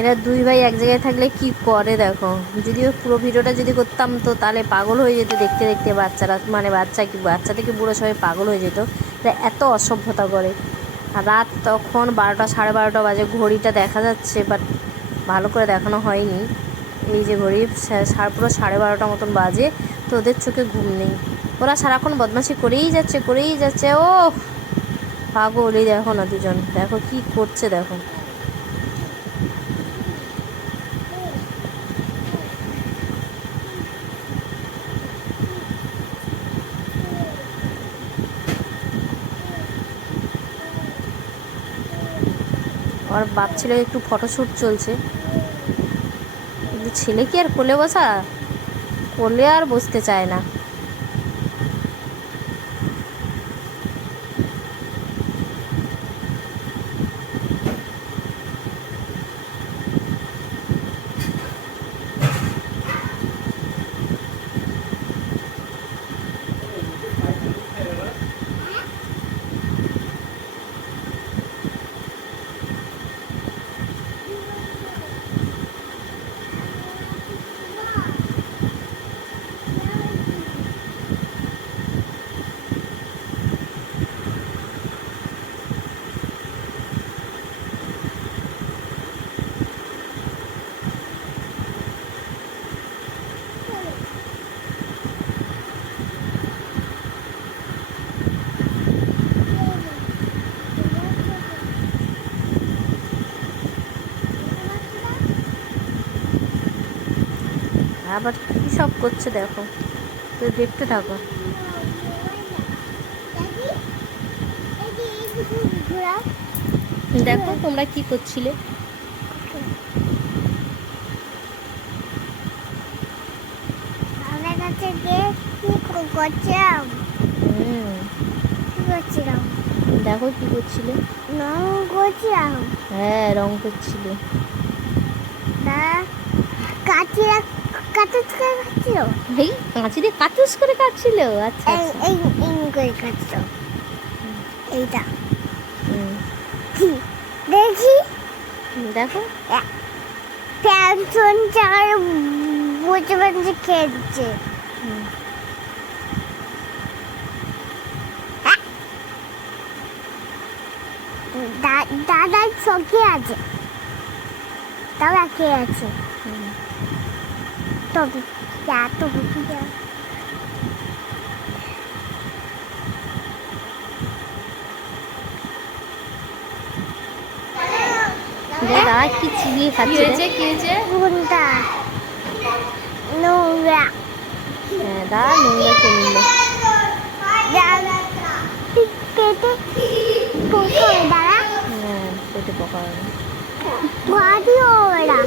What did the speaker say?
এরা দুই ভাই এক জায়গায় থাকলে কি করে দেখো? যদিও পুরো ভিডিওটা যদি করতাম তো তাহলে পাগল হয়ে যেত দেখতে দেখতে বাচ্চারা মানে বাচ্চা কি, বাচ্চা থেকে বুড়ো সবাই পাগল হয়ে যেত। এত অসভ্যতা করে। আর রাত তখন বারোটা, সাড়ে বারোটা বাজে, ঘড়িটা দেখা যাচ্ছে বাট ভালো করে দেখানো হয়নি। এই যে ঘড়ি পুরো সাড়ে বারোটা মতন বাজে, তো ওদের চোখে ঘুম নেই। ওরা সারাক্ষণ বদমাশি করেই যাচ্ছে করেই যাচ্ছে ও পাগল এই দেখো না দুজন। দেখো কি করছে দেখো। আর বাপ ছেলে একটু ফটোশ্যুট চলছে। কিন্তু ছেলে কি আর কোলে বসা? কোলে আর বসতে চায় না। আবার কী সব করছে দেখো। তো দেখতে থাকো। দেখো তোমরা কি করছিলে। দেখো কি করছিলে। হ্যাঁ রং করছিলে। না কাঠিরা কাটে করে কাটছিল? এই কাঁচি দিয়ে কাতুস করে কাটছিল আচ্ছা এই আচ্ছা। এই এই করে কাটছিল। এইটা। দেখি। দেখো। পেনশন চার বুঝে বুঝে খেলছে। হুম, দা- দাদার চোখে আছে। দাদা কে আছে? তবে যা তবে কি যা দেখ দাদা কি চিবিয়ে খাচ্ছে রে? কি হয়েছে? কোনটা নোংরা। হ্যাঁ দাদা নোংরা নিল পেটে পোকা দাঁড়া হ্যাঁ পেটে পোকা ভারী ওরা।